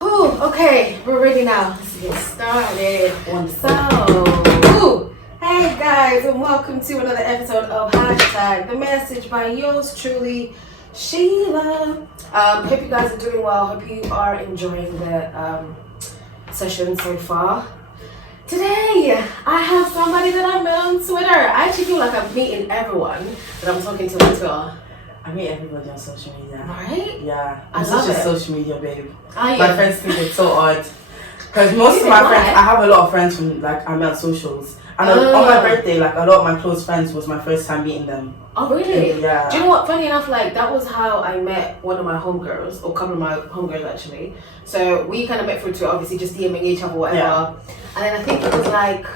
Oh, okay, we're ready now. Let's get started. Hey guys, and welcome to another episode of Hashtag The Message by yours truly, Sheila. Hope you guys are doing well. Hope you are enjoying the session so far. Today, I have somebody that I met on Twitter. I actually feel like I'm meeting everyone that I'm talking to on Twitter. I meet everybody on social media. Right? Yeah. I love such it. a social media babe. My My friends think it's so odd. Because most of my friends, I have a lot of friends from like I met on socials. And on my birthday, like a lot of my close friends was my first time meeting them. Oh really? Yeah. Do you know what? Funny enough, like that was how I met one of my homegirls, or a couple of my homegirls actually. So we kind of met through Twitter, obviously just DMing each other, whatever. Yeah. And then I think it was like,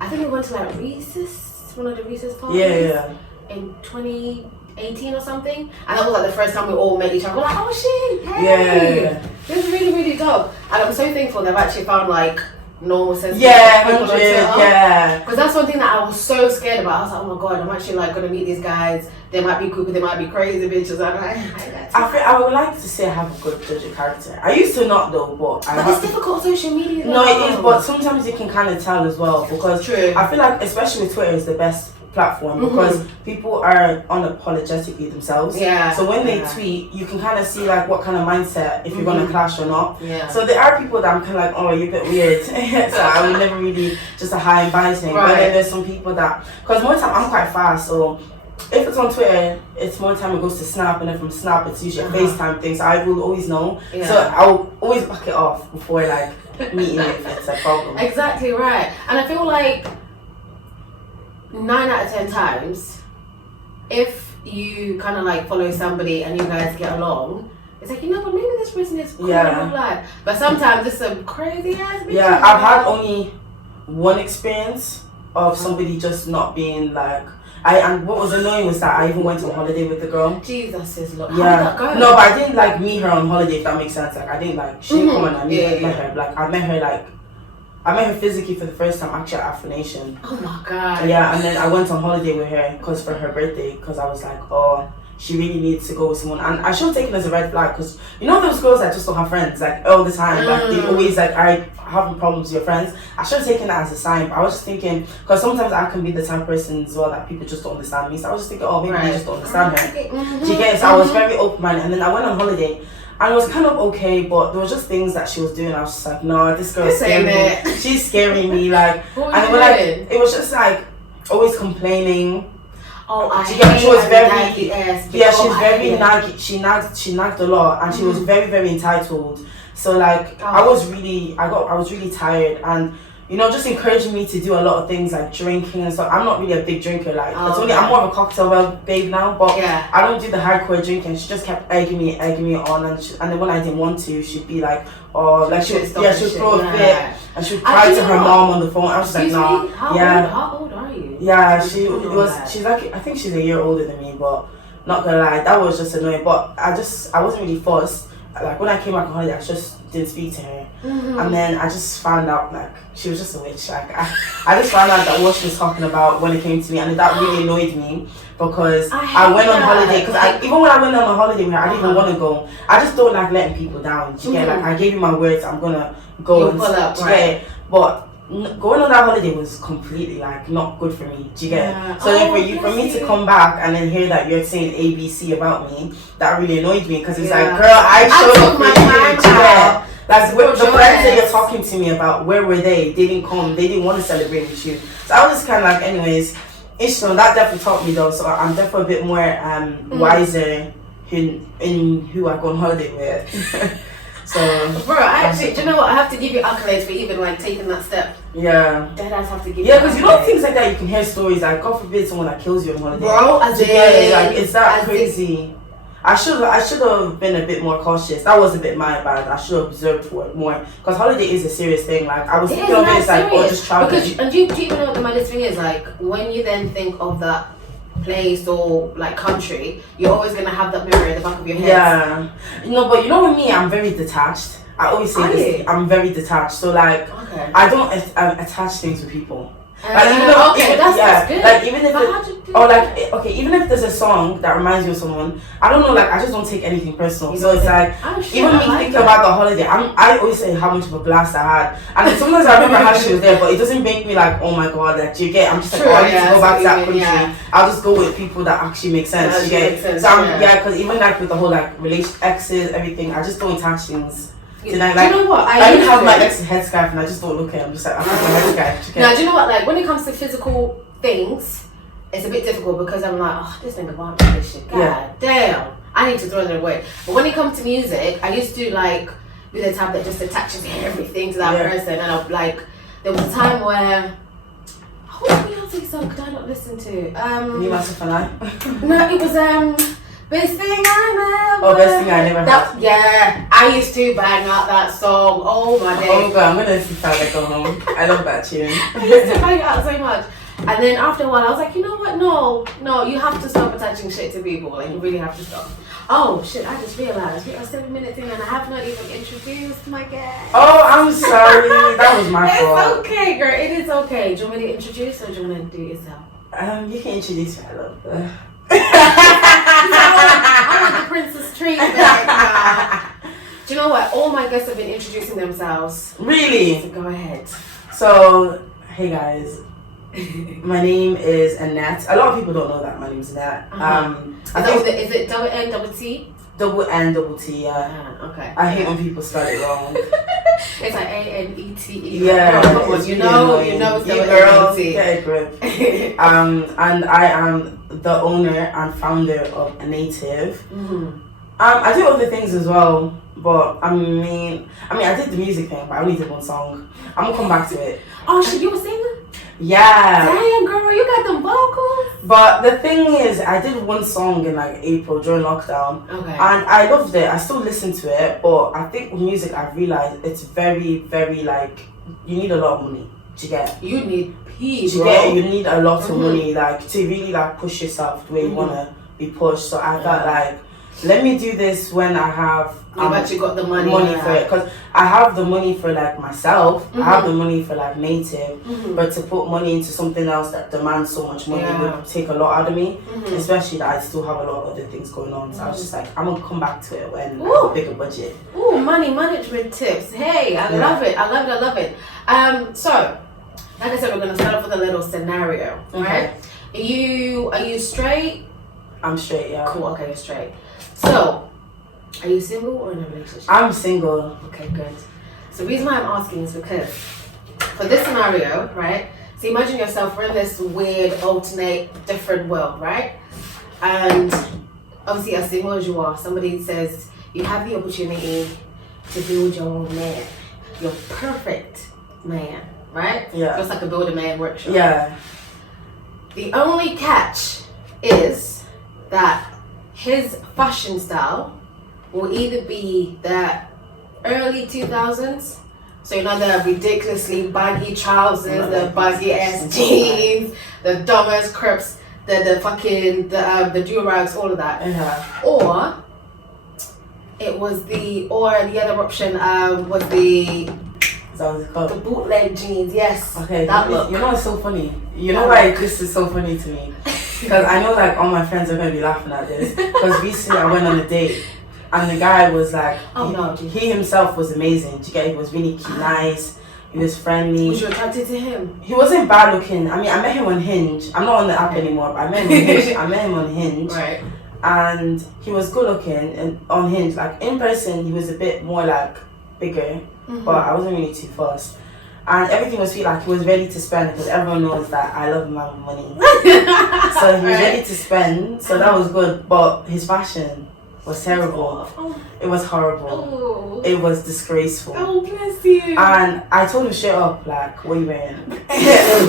I think we went to like Reese's, one of the Reese's parties. Yeah. In 2018 or something, and that was like the first time we all met each other. We're like, oh shit, hey! Yeah. It was really, really dope, and I'm so thankful they've actually found like normal sense. Yeah, 100. Yeah. Because that's one thing that I was so scared about. I was like, oh my god, I'm actually like gonna meet these guys. They might be cool, they might be crazy bitches. I would like to say I have a good judge of character. I used to not though, but it's difficult on social media. No, it is, but sometimes you can kind of tell as well because True. I feel like especially with Twitter is the best platform because people are unapologetically themselves. Yeah. So when they tweet, you can kind of see like what kind of mindset if you're gonna clash or not. Yeah. So there are people that I'm kind of like, oh, you're a bit weird. So I would never really just a high and by thing. Right. But then there's some people that, because more time I'm quite fast, so if it's on Twitter, it's more time it goes to Snap, and then from Snap it's usually a FaceTime thing. So I will always know. Yeah. So I'll always back it off before like meeting if it's a problem. Exactly right. And I feel like 9 out of 10 times, if you kind of like follow somebody and you guys get along, it's like, you know, but maybe this person is cool in real life. But sometimes it's some crazy ass bitches. Yeah, I've had only one experience of somebody just not being like. And what was annoying was that I even went on holiday with the girl. Jesus is Lord. Yeah. How did that go? No, but I didn't like meet her on holiday, if that makes sense. Like I didn't like she didn't come and I met her. Like I met her physically for the first time actually at Afro Nation. Oh my god. Yeah, and then I went on holiday with her because for her birthday, because I was like, oh, she really needs to go with someone, and I should have taken it as a red flag because you know those girls that just don't have friends like all the time, like they always like I having problems with your friends. I should have taken that as a sign, but I was just thinking because sometimes I can be the type of person as well that people just don't understand me. So I was just thinking, oh, maybe they just don't understand her. Do you get it? So I was very open minded, and then I went on holiday. And it was kind of okay, but there was just things that she was doing. I was just like, no, this girl's scaring me. She's scaring me, like. And it was like, it was just like always complaining. Oh, she was very, she's very naggy. She nagged a lot, and she was very, very entitled. So like, I was really tired, and you know, just encouraging me to do a lot of things like drinking and stuff. I'm not really a big drinker, like I'm more of a cocktail babe now, but I don't do the hardcore drinking. She just kept egging me on, and then when I didn't want to, she'd be like, oh, like she would throw a fit, and she would cry to her mom on the phone. I was like, no, How old are you? Yeah, she's like, I think she's a year older than me, but not gonna lie, that was just annoying. But I wasn't really forced. Like when I came back on holiday, I just didn't speak to her, and then I just found out like she was just a witch. Like I just found out that what she was talking about when it came to me, and that really annoyed me because I went on holiday. Because even when I went on a holiday with her, I didn't even want to go. I just don't like letting people down. Like I gave you my words, I'm gonna go and pull up, right? But going on that holiday was completely like not good for me. Do you get it? So then for me to come back and then hear that you're saying ABC about me, that really annoyed me because it's like, girl, I showed up my time. Like the friends that you're talking to me about, where were they? They didn't come. They didn't want to celebrate with you. So I was just kind of like, anyways, Ishmael, that definitely taught me though. So I'm definitely a bit more wiser in who I go on holiday with. So, bro, actually, do you know what? I have to give you accolades for even like taking that step. Yeah. That I have to give. Yeah, because you know things like that. You can hear stories like, God forbid, someone that kills you on holiday. Bro, like, it's that crazy. I should have been a bit more cautious. That was a bit my bad. I should have observed for it more because holiday is a serious thing. Like I was thinking of it as like, oh, just travel. Because do you even know what the maddest thing is? Like when you then think of that place or like country, you're always gonna have that mirror in the back of your head. Yeah, but you know with me, I'm very detached. I always say this. I'm very detached. So like, I don't attach things with people. Even if there's a song that reminds you of someone, I don't know, like I just don't take anything personal. So it's like even me thinking about the holiday, I always say how much of a blast I had, and then sometimes I remember how she was there, but it doesn't make me like, oh my god, like do you get? I'm just like, I need to go back to that country. Yeah. I'll just go with people that actually make sense. You get? Because even like with the whole like exes, everything, I just don't attach things. Do you know what? I don't have my ex's headscarf and I just don't look at it. I'm just like, I have my headscarf. Now, do you know what? Like when it comes to physical things, it's a bit difficult because I'm like, oh, this nigga bought me this shit. God damn, I need to throw it away. But when it comes to music, I used to like be the type that just attaches everything to that person, and I'm like, there was a time where. What music song could I not listen to? You must have fun. No, it was Best Thing I Never. Oh, Best Thing I Never Had. Yeah, I used to bang out that song. Oh my days. Oh god, I'm gonna listen to that go home. I love that tune. I used to bang it out so much. And then after a while, I was like, you know what? No, you have to stop attaching shit to people. Like, you really have to stop. Oh shit, I just realized we are 7 minutes in and I have not even introduced my guest. Oh, I'm sorry. That was my fault. It's okay, girl. It is okay. Do you want me to introduce or do you want to do it yourself? You can introduce me. I love that. I want the princess treatment now. Do you know what? All my guests have been introducing themselves. Really? So go ahead. So, hey guys. My name is Annette. A lot of people don't know that my name is Annette. Is it double N, double T? Double N, double T, yeah. Okay. I hate when people spell it wrong. It's like A-N-E-T-E. Yeah. Come on, you know it's double N-E-T. Get a grip. And I am the owner and founder of Naétiv. Mm-hmm. I do other things as well, but I mean I did the music thing, but I only did one song. I'm gonna come back to it. Oh shit, you were singing? Yeah. Damn girl, you got them vocals. But the thing is, I did one song in like April during lockdown. Okay. And I loved it. I still listen to it, but I think with music I've realized it's very, very like you need a lot of money to get. You need peas, to bro. get you need a lot of money like to really like push yourself the way you wanna be pushed. So I felt like let me do this when I have you got the money for it, because I have the money for like myself. I have the money for like Naétiv, but to put money into something else that demands so much money would take a lot out of me, especially that I still have a lot of other things going on. So I was just like, I'm gonna come back to it when I have a bigger budget. Ooh, money management tips. Hey, I love it. I love it. So like I said, we're gonna start off with a little scenario, right? Are you straight? I'm straight, yeah. Cool, okay, you're straight. So, are you single or in a relationship? I'm single. Okay, good. So the reason why I'm asking is because for this scenario, right? So imagine yourself, we're in this weird, alternate, different world, right? And obviously as single as you are, somebody says you have the opportunity to build your own man. Your perfect man, right? Yeah. Just like a build a man workshop. Yeah. The only catch is that his fashion style will either be the early 2000s, so you know the ridiculously baggy trousers, the baggy ass jeans, the dumbass crips, the do-rags, all of that. Or the other option was the bootleg jeans. Yes. Okay. That look. You know it's so funny. You know why this is so funny to me? Because I know like all my friends are gonna be laughing at this. Because recently I went on a date and the guy was like, he himself was amazing. He was really cute, nice. He was friendly. Was you attracted to him? He wasn't bad looking. I mean, I met him on Hinge. I'm not on the app anymore, but I met him on Hinge. Right. And he was good looking and on Hinge. Like in person, he was a bit more like bigger, but I wasn't really too fussed. And everything was sweet, like he was ready to spend because everyone knows that I love a man with money. So he was ready to spend, so that was good. But his fashion was terrible. It was horrible. It was disgraceful. Oh, bless you. And I told him straight up, like, what are you wearing?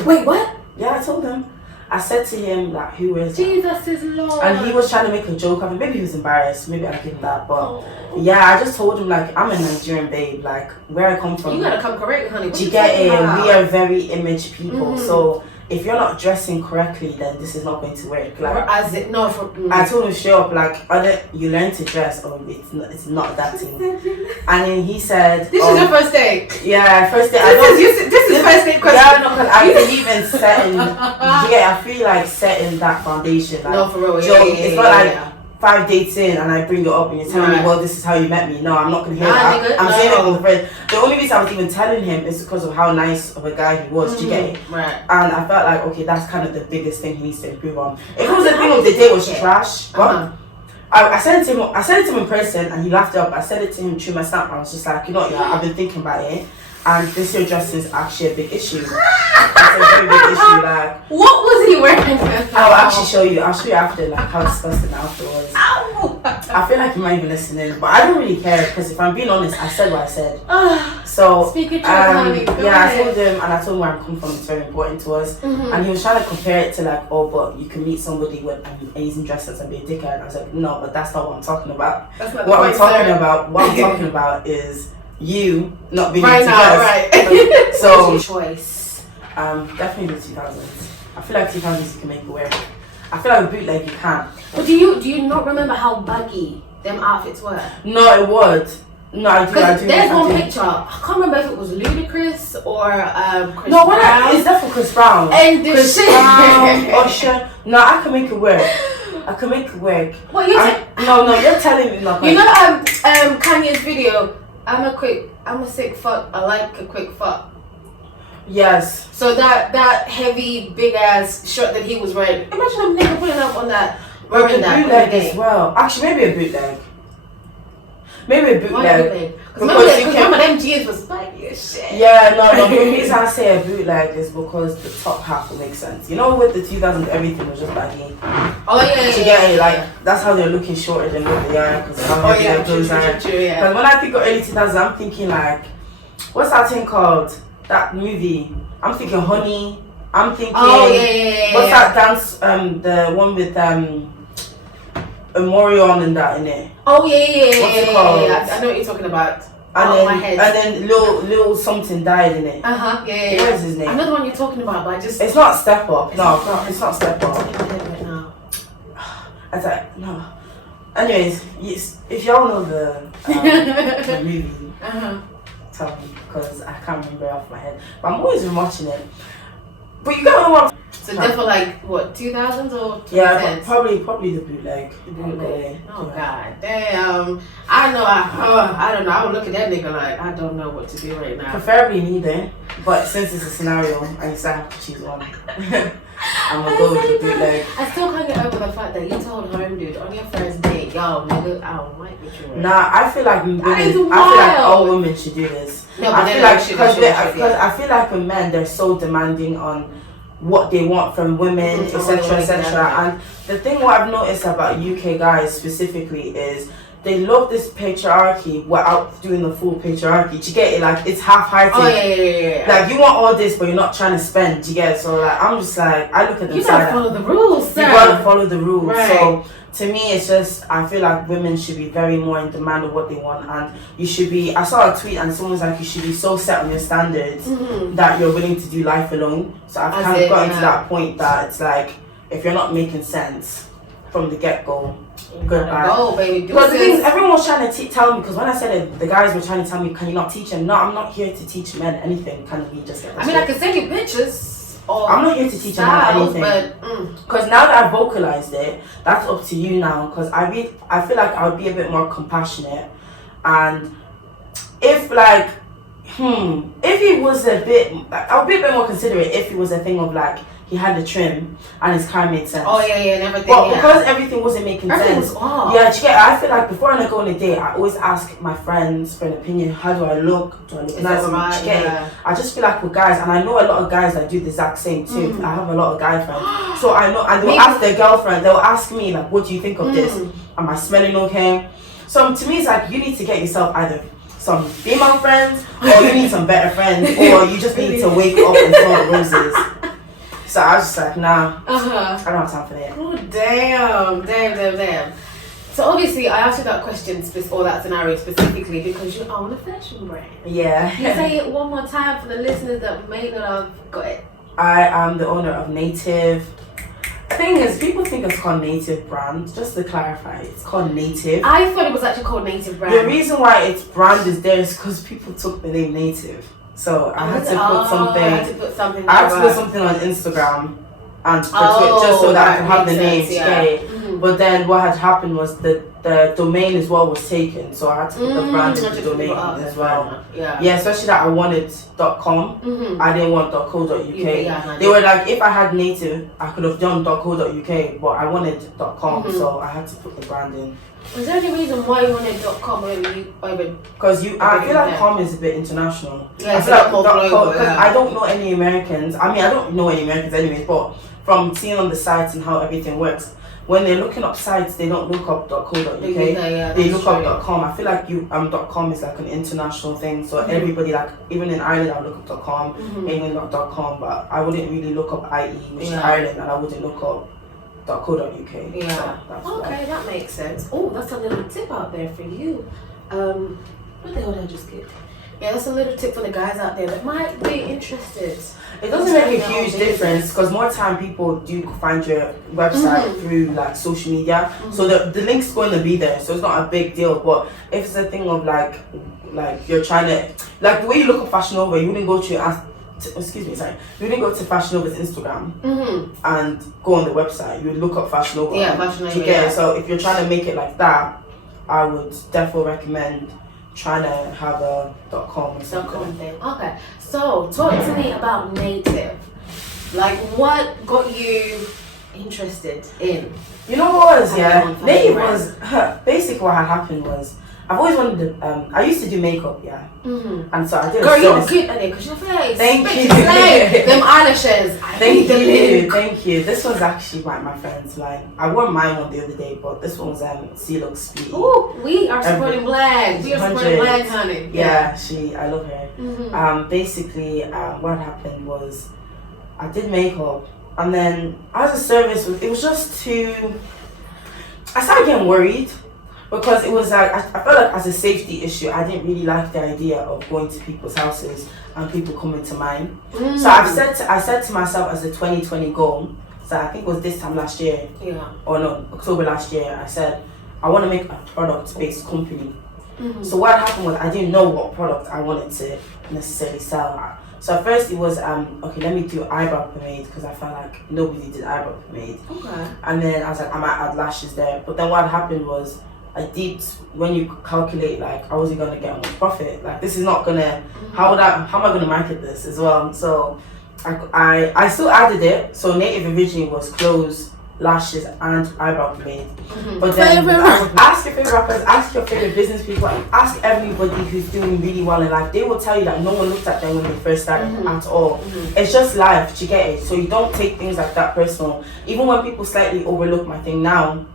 Wait, what? Yeah, I told him. I said to him, like, who wears that? Jesus is Lord. And he was trying to make a joke of it. Maybe he was embarrassed. Maybe I give him that. But yeah, I just told him, like, I'm a Nigerian babe. Like, where I come from. You gotta come correct, honey. Do you get it? We are very image people. So if you're not dressing correctly, then this is not going to work. Like, as it no for. I told him straight up, like, you learn to dress, or it's not that thing. And then he said, "This is your first date." Yeah, first date. This is first date question. Yeah, no, because I believe in setting. I feel like setting that foundation. Like, no, for real. It's not like 5 dates in and I bring it up and you're telling me, well, this is how you met me. No, I'm not gonna hear that. Nigga, I'm saying it with a friend. The only reason I was even telling him is because of how nice of a guy he was. Do you get it? Right. And I felt like, okay, that's kind of the biggest thing he needs to improve on. If it was the thing of the date was trash, but I sent it to him in person and he laughed it up. I said it to him through my snap. I was just like, you know, I've been thinking about it, and this year dress is actually a big issue. It's a very big issue. Like, what was he wearing? I'll actually show you. I'll show you after, like, how disgusting the outfit was. I feel like you might even listen in, but I don't really care because if I'm being honest, I said what I said. So Speaking I told him, and I told him where I'm coming from. It's very important to us. And he was trying to compare it to like, oh, but you can meet somebody with an amazing dress sense and be a dickhead. And I was like, no, but that's not what I'm talking about. That's not what I'm talking about is you not being right able to now, dress. right? So choice. Definitely the 2000s. I feel like 2000s you can make it work. I feel like a bootleg you can't. But do you not remember how baggy them outfits were? No, it would. No, I do. There's one picture. I can't remember if it was Ludacris or Chris No, Brown. it's definitely Chris Brown. And the Chris shit. Brown, Usher. No, I can make it work. I can make it work. What no, you're telling me nothing. You know Kanye's video. I'm a sick fuck. I like a quick fuck. Yes. So that heavy big ass shirt that he was wearing. Imagine a nigga putting up on that. Wearing that bootleg as well. Actually, maybe a bootleg. Why bootleg? Because remember them jeans was spiky as shit. Yeah, no. The reason I say a bootleg is because the top half will make sense. You know, with the 2000s, everything was just baggy. Oh yeah. You get it? Like, that's how they're looking shorter than what they are because how heavy their clothes are. Because when I think of early 2000s, I'm thinking like, what's that thing called? That movie. I'm thinking Honey. I'm thinking. Oh yeah. What's that dance? The one with Morion and that in it. Oh yeah. What's it called? I know what you're talking about. And then Lil something died in it. Yeah. What is his name? I know the one you're talking about, but I just. It's not Step Up. No, it's not Step Up. Right now. I was like, no. Anyways, if y'all know the movie, tell me because I can't remember it off my head. But I'm always been watching it. But you gotta know what. So definitely like what 2000s or 2010s? Yeah, probably the bootleg. Oh god, damn! I don't know. I would look at that nigga like I don't know what to do right now. Preferably neither, but since it's a scenario, I just have to choose one. I'm gonna go with the bootleg. I still can't get over the fact that you told home dude on your first date, yo, nigga, I don't like what you're wearing. Nah, I feel like all women should do this. No, but I feel like because I feel like with men they're so demanding on what they want from women, etc. And the thing what I've noticed about UK guys specifically is they love this patriarchy without doing the full patriarchy. Do you get it? Like, it's half-hearted. Oh yeah. Like, you want all this, but you're not trying to spend. Do you get it? So like, I'm just like, I look at them. You gotta follow the rules, sir. You gotta follow the rules. Right. So to me, it's just I feel like women should be very more in demand of what they want, and you should be. I saw a tweet and someone was like, you should be so set on your standards that you're willing to do life alone. So I've kind of gotten to that point that it's like, if you're not making sense from the get-go, goodbye. Go, baby. Because the thing is, everyone was trying to tell me, because when I said it, the guys were trying to tell me, can you not teach them? No, I'm not here to teach men anything. Can we just get this? I mean, I can send you pictures. I'm not here to teach them anything. Because now that I've vocalized it, that's up to you now. Because I feel like I would be a bit more compassionate, and if like, if he was a bit, I'll be a bit more considerate if it was a thing of like, he had the trim and his car made sense. Oh yeah, and everything. But because everything wasn't making sense, I feel like before I go on a date, I always ask my friends for an opinion. How do I look? Do I look nice? I just feel like with guys, and I know a lot of guys that do the exact same too. I have a lot of guy friends, so I know, and they'll ask their girlfriend. They'll ask me like, "What do you think of this? Am I smelling okay?" So to me, it's like you need to get yourself either some female friends, or you need some better friends, or you just need to wake up and smell the roses. So I was just like, nah, I don't have time for that. Oh, damn. So obviously, I asked you that question or that scenario specifically because you own a fashion brand. Yeah. Can you say it one more time for the listeners that may not have got it? I am the owner of Naétiv. The thing is, people think it's called Naétiv brand. Just to clarify, it's called Naétiv. I thought it was actually called Naétiv brand. The reason why its brand is there is because people took the name Naétiv. So I had to put something. I had to put something. I had to put something on Instagram and just so that I could have the name to get it. But then what had happened was the domain as well was taken, so I had to put the brand in the domain as well. Yeah, especially that I wanted .com. I didn't want .co.uk. They were like, if I had Naétiv, I could have done .co.uk, but I wanted .com, so I had to put the brand in. Was there any reason why you wanted .com over? Because I feel like com is a bit international. Yeah, I feel like .co, because I don't know any Americans. I mean, I don't know any Americans anyways, but from seeing on the sites and how everything works, when they're looking up sites, they don't look up .co.uk. They look up .com. I feel like .com is like an international thing. So everybody, like even in Ireland, I look up .com, England.com, but I wouldn't really look up IE, which is Ireland, and I wouldn't look up .co.uk. Yeah. So okay, that makes sense. Oh, that's a little tip out there for you. What the hell did I just get? Yeah, that's a little tip for the guys out there that might be interested. It doesn't make a huge difference because more time people do find your website through like social media. So the link's going to be there, so it's not a big deal. But if it's a thing of like you're trying to, like the way you look up Fashion Nova, you wouldn't go to you wouldn't go to Fashion Nova's Instagram and go on the website. You would look up Fashion Nova to get it. So if you're trying to make it like that, I would definitely recommend trying to have a .com or something. Thing. Okay, so talk to me about Naétiv. Like, what got you interested in? You know what was, Naétiv was, basically what had happened was, I've always wanted to, I used to do makeup, and so I did Girl, you're good at it, because your face. Thank you. Them eyelashes. Thank you. This was actually my friend's line. I wore mine one the other day, but this one was Sea Looks Sweet. Oh, we are supporting black. We are supporting black, honey. Yeah, I love her. Basically, what happened was, I did makeup, and then as a service, it was just I started getting worried. Because it was like, I felt like as a safety issue, I didn't really like the idea of going to people's houses and people coming to mine. So I said to myself as a 2020 goal, so I think it was this time last year, or no, October last year, I said, I want to make a product-based company. So what happened was I didn't know what product I wanted to necessarily sell. So at first it was, okay, let me do eyebrow pomade because I felt like nobody did eyebrow pomade. And then I was like, I might add lashes there. But then what happened was, when you calculate like I wasn't gonna get much profit, like this is not gonna how am I gonna market this as well? So I still added it. So Naétiv originally was clothes, lashes and eyebrow pomade. But then ask your favorite rappers, ask your favorite business people, ask everybody who's doing really well in life. They will tell you that no one looked at them when they first started at all. It's just life, you get it? So you don't take things like that personal. Even when people slightly overlook my thing now,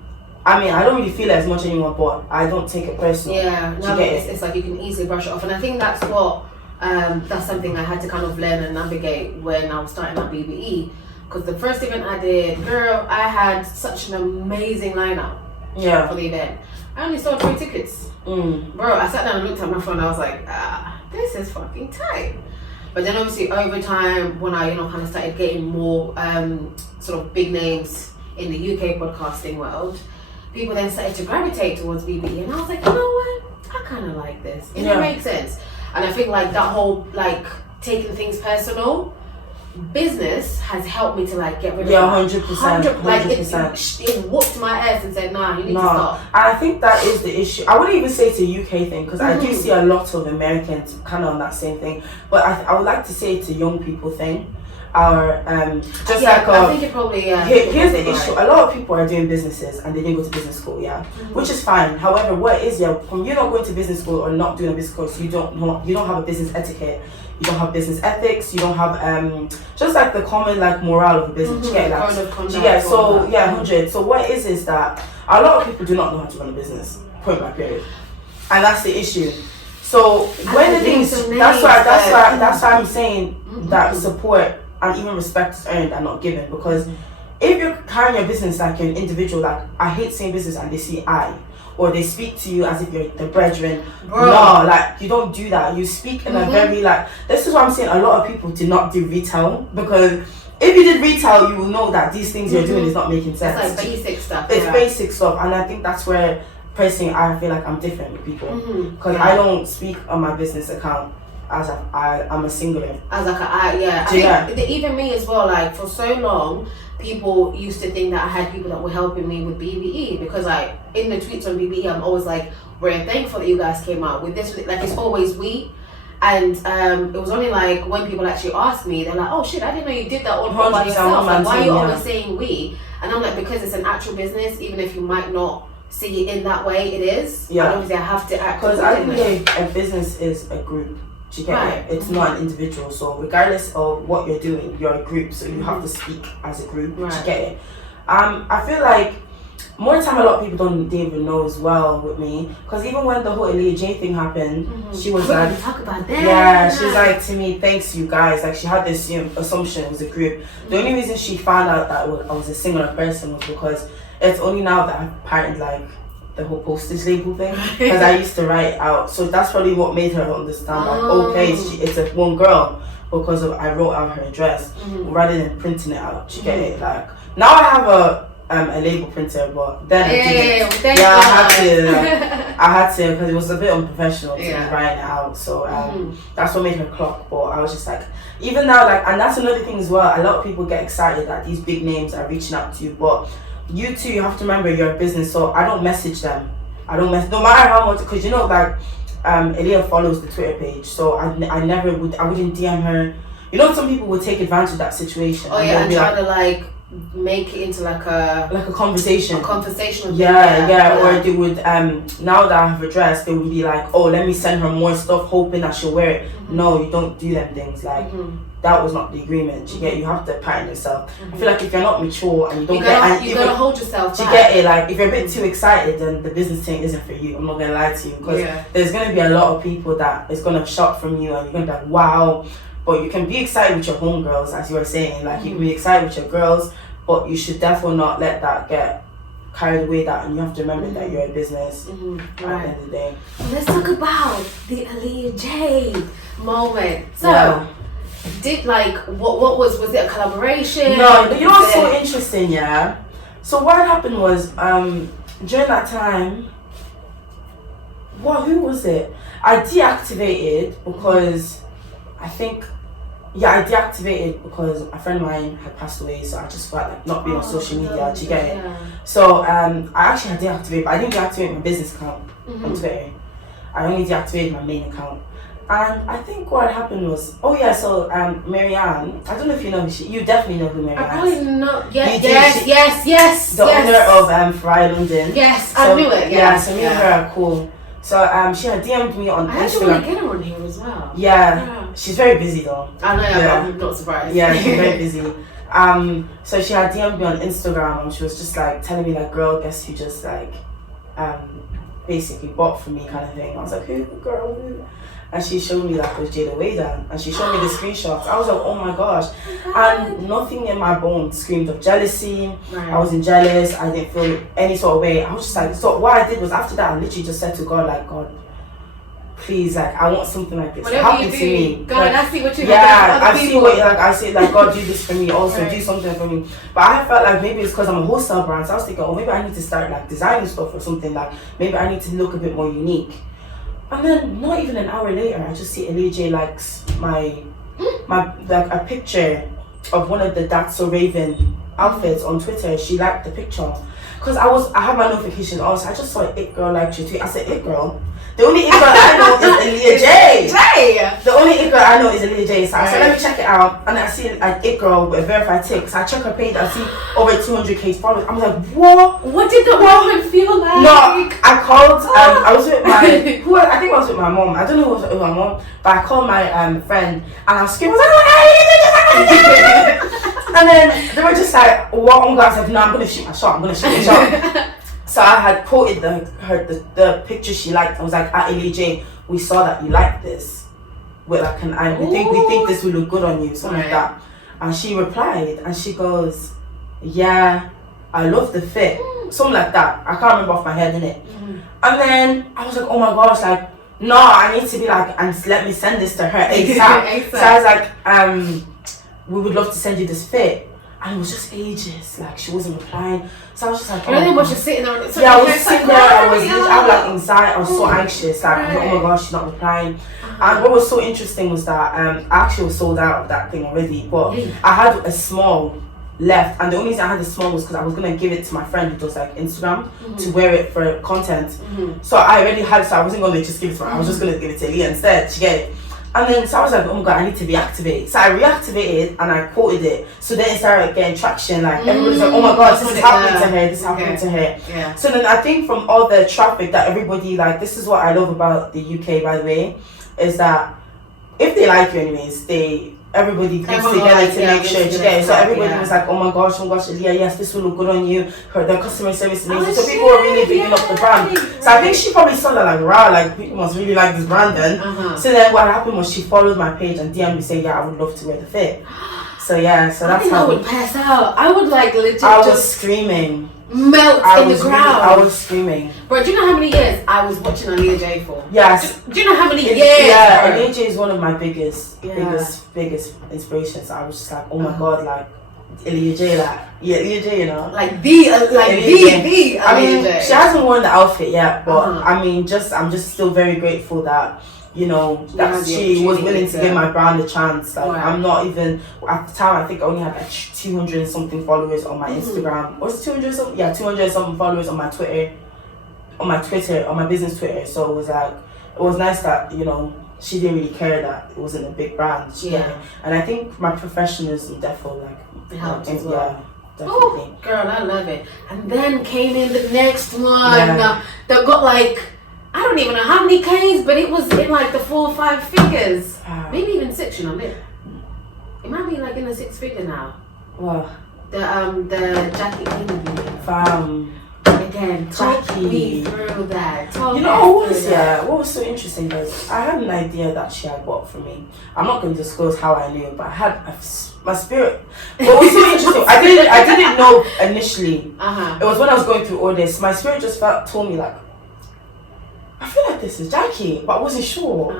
I mean, I don't really feel it as much anymore, but I don't take it personal. It's like you can easily brush it off, and I think that's what that's something I had to kind of learn and navigate when I was starting at BBE. Because the first event I did, girl, I had such an amazing lineup for the event. I only sold 3 tickets. Bro, I sat down and looked at my phone. I was like, this is fucking tight. But then obviously over time, when I kind of started getting more sort of big names in the UK podcasting world, people then started to gravitate towards BBE, and I was like, you know what? I kind of like this. It makes sense. And I think like that whole like taking things personal business has helped me to like get rid of 100%. Like it whooped my ass and said, nah, you need to stop. And I think that is the issue. I wouldn't even say it's a UK thing because I do see a lot of Americans kind of on that same thing, but I would like to say it's a young people thing. I think it probably here's the issue. A lot of people are doing businesses and they didn't go to business school, which is fine. However, what is from you not going to business school or not doing a business course, you don't have a business etiquette, you don't have business ethics, you don't have just like the common like morale of a business. You get like, so 100. So what is that a lot of people do not know how to run a business. Point blank period. And that's the issue. So when the things that's why I'm saying that support and even respect is earned and not given, because if you're carrying your business like an individual, like I hate saying business and they see I, or they speak to you as if you're the brethren. Bro. No, like you don't do that. You speak in a very like. This is what I'm saying. A lot of people did not do retail because if you did retail, you will know that these things you're doing is not making sense. It's like basic stuff. It's basic stuff, and I think that's where personally I feel like I'm different with people because I don't speak on my business account as I'm a singular. As like I think even me as well. Like for so long, people used to think that I had people that were helping me with BBE because like in the tweets on BBE, I'm always like, we're thankful that you guys came out with this. Like it's always we. And it was only like when people actually asked me, they're like, oh shit, I didn't know you did that all by yourself. Like, why are you always saying we? And I'm like, because it's an actual business, even if you might not see it in that way, it is. Yeah. And obviously I have to act. Because I think a business is a group. Do you get it? It's not an individual. So regardless of what you're doing, you're a group. So you have to speak as a group. Right. Do you get it? I feel like more time a lot of people don't even know as well with me because even when the whole Aaliyah J thing happened, she was like, talk about that. Yeah, she was like to me, thanks you guys. Like she had this assumption it was a group. The only reason she found out that I was a singular person was because it's only now that I've partnered like the whole postage label thing because I used to write out. So that's probably what made her understand like okay, it's a one girl because of I wrote out her address rather than printing it out. You get it? Like now I have a label printer, but then I had to because it was a bit unprofessional to be writing it out. So that's what made her clock. But I was just like, even now, like, and that's another thing as well. A lot of people get excited that these big names are reaching out to you, but you too, you have to remember you're a business. So I don't message them. No matter how much, because you know, like, Aaliyah follows the Twitter page, so I wouldn't DM her. You know, some people would take advantage of that situation. Oh yeah, and try to like make it into like a conversation. A conversational thing. Yeah. Or they would now that I have a dress, they would be like, oh, let me send her more stuff hoping that she'll wear it. No, you don't do them things. Like that was not the agreement. You have to pattern yourself. I feel like if you're not mature and you gotta hold yourself back. You get it? Like if you're a bit too excited, then the business thing isn't for you. I'm not gonna lie to you because there's gonna be a lot of people that is gonna shop from you and you're gonna be like, wow. But you can be excited with your homegirls, as you were saying. Like you can be excited with your girls, but you should definitely not let that get carried away. And you have to remember that you're a business at the end of the day. Let's talk about the Aaliyah J moment. So, did like what was it a collaboration? No, you know what's so interesting? Yeah. So what happened was during that time. Who was it? I deactivated because I deactivated because a friend of mine had passed away, so I just felt like not being on social media. Do you get it? So I actually had deactivated, but I didn't deactivate my business account on Twitter. I only deactivated my main account. And I think what happened was, Marianne, I don't know if you know who you definitely know who Marianne is. I probably know. Yes. The owner of Fry London. Yes, I knew it. So me and her are cool. So she had DM'd me on Instagram. I actually want to get her on here as well. Yeah. She's very busy though. I know, I'm not surprised. Yeah, she's very busy. So she had DM'd me on Instagram and she was just like telling me like, girl, guess who just like basically bought for me kind of thing. I was like, who, girl, who? And she showed me that it was Jada Wader and she showed me the screenshots. I was like, oh my gosh. And nothing in my bones screamed of jealousy. Right. I wasn't jealous. I didn't feel any sort of way. I was just like, so what I did was after that, I literally just said to God, like, God, please, like, I want something like this to happen to me. God, like, I see what you I see what, like, I say, like, God, do this for me also, do something for me. But I felt like maybe it's because I'm a wholesale brand, so I was thinking, oh, maybe I need to start, like, designing stuff or something, like, maybe I need to look a bit more unique. And then, not even an hour later, I just see Aaliyah J likes my like, a picture of one of the That's So Raven outfits on Twitter. She liked the picture. Because I had my notification on, so I just saw It Girl liked your tweet. I said, It Girl? The only It Girl I know is Aaliyah J. The only It Girl I know is Aaliyah J. So I said, let me check it out. And I see an It Girl with a verified tick. So I check her page, I see over 200k followers. I was like, what? What did the moment feel like? No, I called, I was with my, I think I was with my mom. I don't know who was with my mom, but I called my friend and I was screaming, and then they were just like, what? Oh my God, I said, no, I'm going to shoot my shot. So I had quoted the picture she liked. I was like, at Aaliyah J, we saw that you like this. We're like, we think this will look good on you, something like that. And she replied, and she goes, yeah, I love the fit. something like that. I can't remember off my head, innit? And then I was like, oh my gosh, like, no, I need to be like, and let me send this to her ASAP. So I was like, we would love to send you this fit. And it was just ages, like she wasn't replying. So I was just like, oh, but you're sitting there. I was sitting there. I was like anxiety. I was so anxious. Like, oh my gosh, she's not replying. And what was so interesting was that I actually was sold out of that thing already. But I had a small left, and the only reason I had the small was because I was gonna give it to my friend who does like Instagram to wear it for content. So I already had, so I wasn't gonna just give it to her. I was just gonna give it to Aaliyah instead. She get it. And then so I was like, oh my god, I need to reactivate. So I reactivated and I quoted it. So then it started getting traction. Like everybody's like, oh my god, this is happening to her. This is happening to her. Yeah. So then I think from all the traffic that everybody, like, this is what I love about the UK, by the way, is that if they like you anyways, everybody comes together to make sure you get it. So everybody was like, oh my gosh, Aaliyah, yes, this will look good on you. The customer service is amazing. So people were really bigging up the brand. So I think she probably saw that like, wow, like people must really like this brand then. So then what happened was she followed my page and DM'd me saying, yeah, I would love to wear the fit. So yeah, so that's how I would pass out. I would like legit I was screaming. Melt in the ground. I was screaming. Bro, do you know how many years I was watching Aaliyah J for? Yes. Do you know how many years? Yeah, Aaliyah J is one of my biggest inspirations. I was just like, oh my god, like Aaliyah J, like Aaliyah J, you know, like the I mean, she hasn't worn the outfit yet, but I mean, I'm just still very grateful that, you know, that she was willing to give my brand a chance. Like, I'm not even, at the time, I think I only had like 200 and something followers on my Instagram. Was it 200 something? Yeah, 200 and something followers on my Twitter, on my business Twitter. So it was like, it was nice that, you know, she didn't really care that it wasn't a big brand. And I think my professionalism definitely like helped as well. Yeah. Definitely. Oh, girl, I love it. And then came in the next one that got like, I don't even know how many Ks, but it was in like the 4 or 5 figures. Maybe even 6, you know. It might be like in the 6 figure now. What? The Jackie interview. Again, talk me through that. You know what was so interesting was I had an idea that she had bought for me. I'm not going to disclose how I knew, but I had my spirit. What was so interesting, I didn't know initially. It was when I was going through all this. My spirit just told me like, I feel like this is Jackie, but I wasn't sure.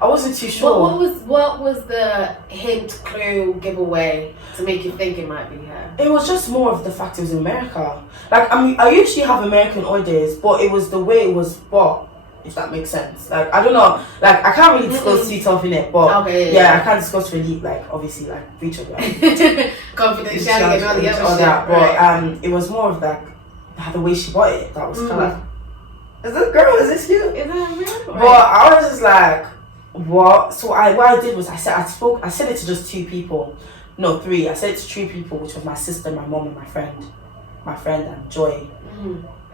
I wasn't too sure. What was the hint, clue, giveaway to make you think it might be her? It was just more of the fact it was in America. Like, I mean, I usually have American orders, but it was the way it was bought, if that makes sense. Like, I don't know, like, I can't really disclose too tough in it, but I can't disclose really, like, obviously, like, breach of that. Confidentiality and all the other shit. That, but it was more of like the way she bought it that was kind of like, is this girl? Is this you? Is that real? But I was just like, what? So what I did was I said it to just 2 people. No, 3. I said it to 3 people, which was my sister, my mom, and my friend and Joy.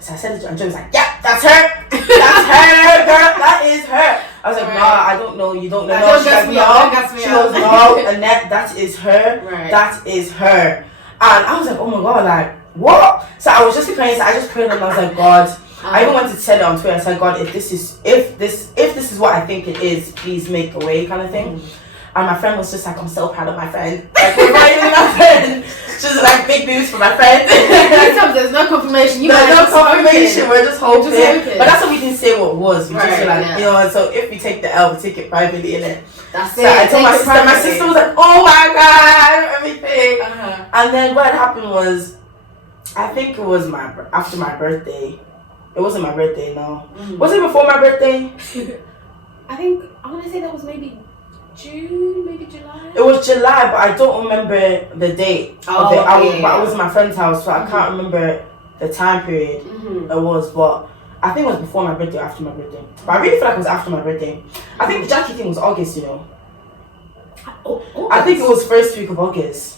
So I said it to her, and Joy was like, yeah, that's her. That's her, girl. That is her. I was like, nah, I don't know. You don't know. No, she's like, no. She goes, no, Annette, that is her. That is her. And I was like, oh my god, like, what? So I was just praying. So I just prayed and I was like, God. I even wanted to tell it on Twitter. I said, God, if this is what I think it is, please make a way, kind of thing. And my friend was just like, I'm so proud of my friend. Like, we're riding with my friend. Just like big news for my friend. Sometimes there's no confirmation. There's no confirmation. We're just hoping. But that's what we didn't say what it was. We just were like, you know. So if we take the L, we take it privately, innit? That's it. So I told my sister. My sister was like, oh my god, everything. And then what happened was, I think it was after my birthday. It wasn't my birthday, no. Was it before my birthday? I want to say that was maybe June, maybe July. It was July, but I don't remember the date of it. I was in my friend's house, so I can't remember the time period it was. But I think it was before my birthday or after my birthday. But I really feel like it was after my birthday. I think the Jackie thing was August, you know. I think it was first week of August.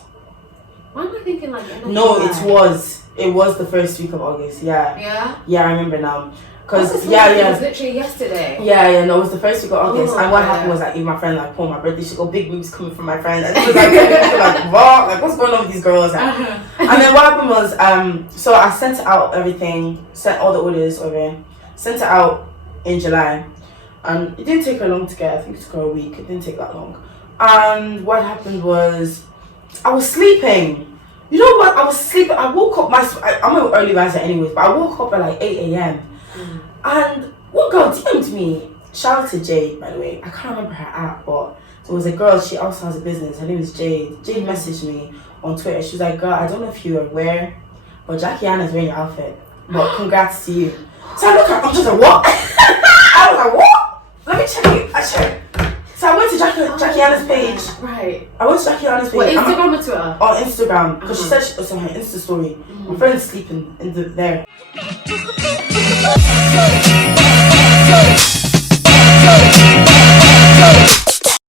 Why am I thinking like end of No, July? It was the first week of August. Yeah, I remember now. Cause it was literally yesterday. No, it was the first week of August. And what happened was like, even my friend like, oh, my birthday, she got big moves coming from my friend, and it was like, what? Like, what's going on with these girls? Like, and then what happened was, so I sent out everything, sent all the orders over, sent it out in July, and it didn't take her long to get. I think it took her a week. It didn't take that long. And what happened was, I was sleeping. You know what? I was sleeping. I woke up. I'm an early riser anyways, but I woke up at like 8 a.m. And one girl DM'd me. Shout out to Jade, by the way. I can't remember her app, but it was a girl. She also has a business. Her name is Jade. Jade messaged me on Twitter. She was like, "Girl, I don't know if you are aware, but Jackie Anna's wearing your outfit. But congrats to you." So I look at. I'm just like, what? I was like, what? Let me check it. I checked. So I went to Jackie Anna's page. Right. I went to Jackie Anna's page. What, Instagram or Twitter? On Instagram, because she said she was on her Insta story. My friend's sleeping in there.